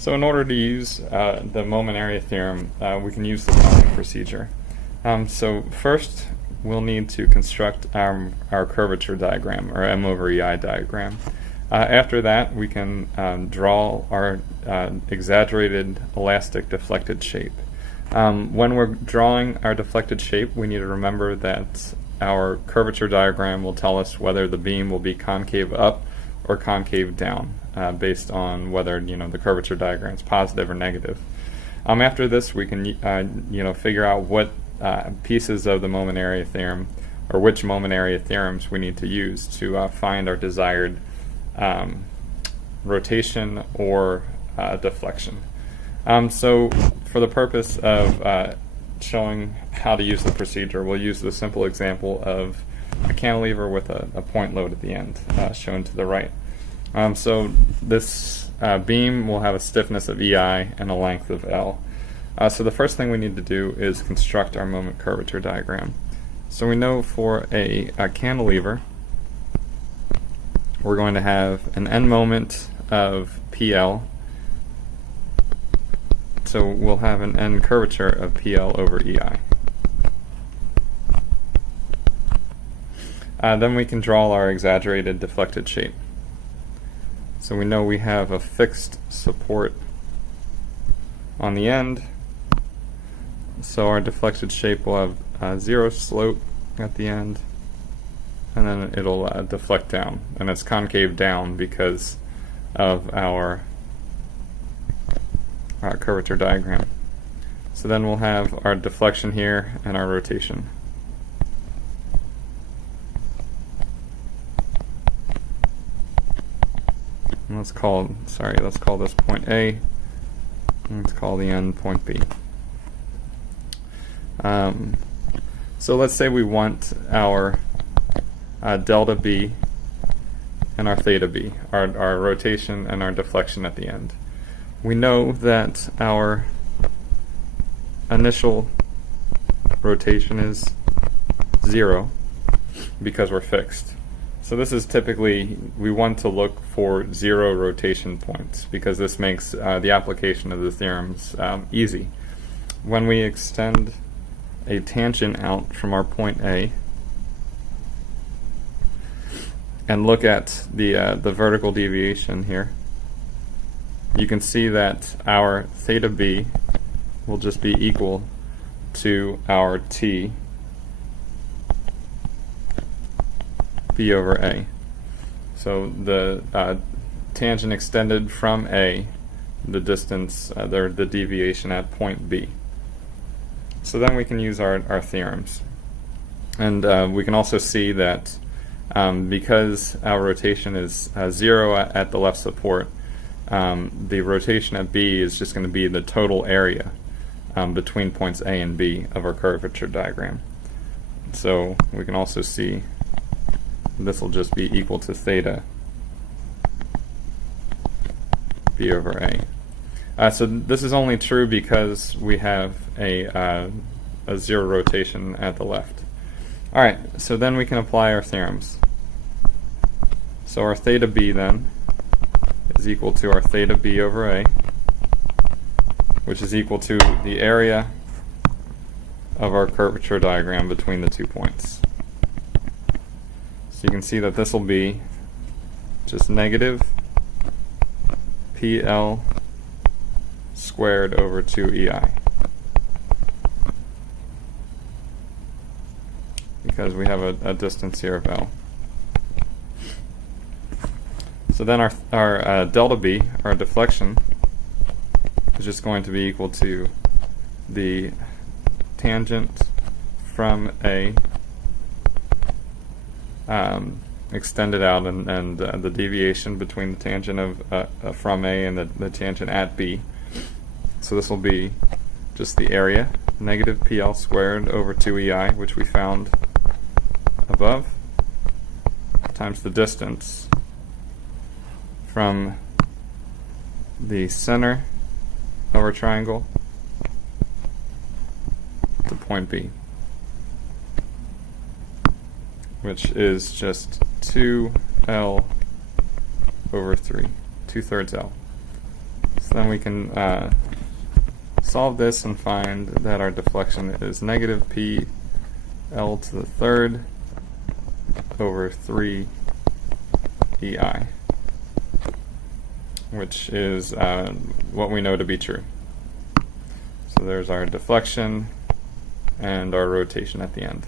So in order to use the moment area theorem, we can use the following procedure. So first, we'll need to construct our curvature diagram, or M over EI diagram. After that, we can draw our exaggerated elastic deflected shape. When we're drawing our deflected shape, we need to remember that our curvature diagram will tell us whether the beam will be concave up or concave down, based on whether the curvature diagram is positive or negative. After this, we can figure out what pieces of the moment area theorem, or which moment area theorems we need to use to find our desired rotation or deflection. So for the purpose of showing how to use the procedure, we'll use the simple example of a cantilever with a point load at the end, shown to the right. So this beam will have a stiffness of EI and a length of L. So the first thing we need to do is construct our moment curvature diagram. So we know for a cantilever, we're going to have an end moment of PL. So we'll have an end curvature of PL over EI. Then we can draw our exaggerated deflected shape. So we know we have a fixed support on the end, so our deflected shape will have zero slope at the end, and then it'll deflect down, and it's concave down because of our curvature diagram. So then we'll have our deflection here and our rotation. And let's call this point A, and let's call the end point B. So let's say we want our delta B and our theta B, our rotation and our deflection at the end. We know that our initial rotation is 0 because we're fixed. So this is typically, we want to look for 0 rotation points because this makes the application of the theorems easy. When we extend a tangent out from our point A and look at the vertical deviation here, you can see that our theta B will just be equal to our T B over A. So the tangent extended from A, the distance, the deviation at point B. So then we can use our theorems. And we can also see that because our rotation is 0 at the left support, the rotation at B is just going to be the total area between points A and B of our curvature diagram. So we can also see this will just be equal to theta B over A. So this is only true because we have a 0 rotation at the left. Alright, so then we can apply our theorems. So our theta B then is equal to our theta B over A, which is equal to the area of our curvature diagram between the 2 points. So you can see that this will be just negative PL squared over 2EI, because we have a distance here of L. So then our delta B, our deflection, is just going to be equal to the tangent from A extended out and the deviation between the tangent of from A and the tangent at B. So this will be just the area, negative PL squared over 2EI, which we found above, times the distance from the center of our triangle to point B, which is just 2L over 3, 2/3 L. So then we can solve this and find that our deflection is negative p L to the third over 3 EI, which is what we know to be true. So there's our deflection and our rotation at the end.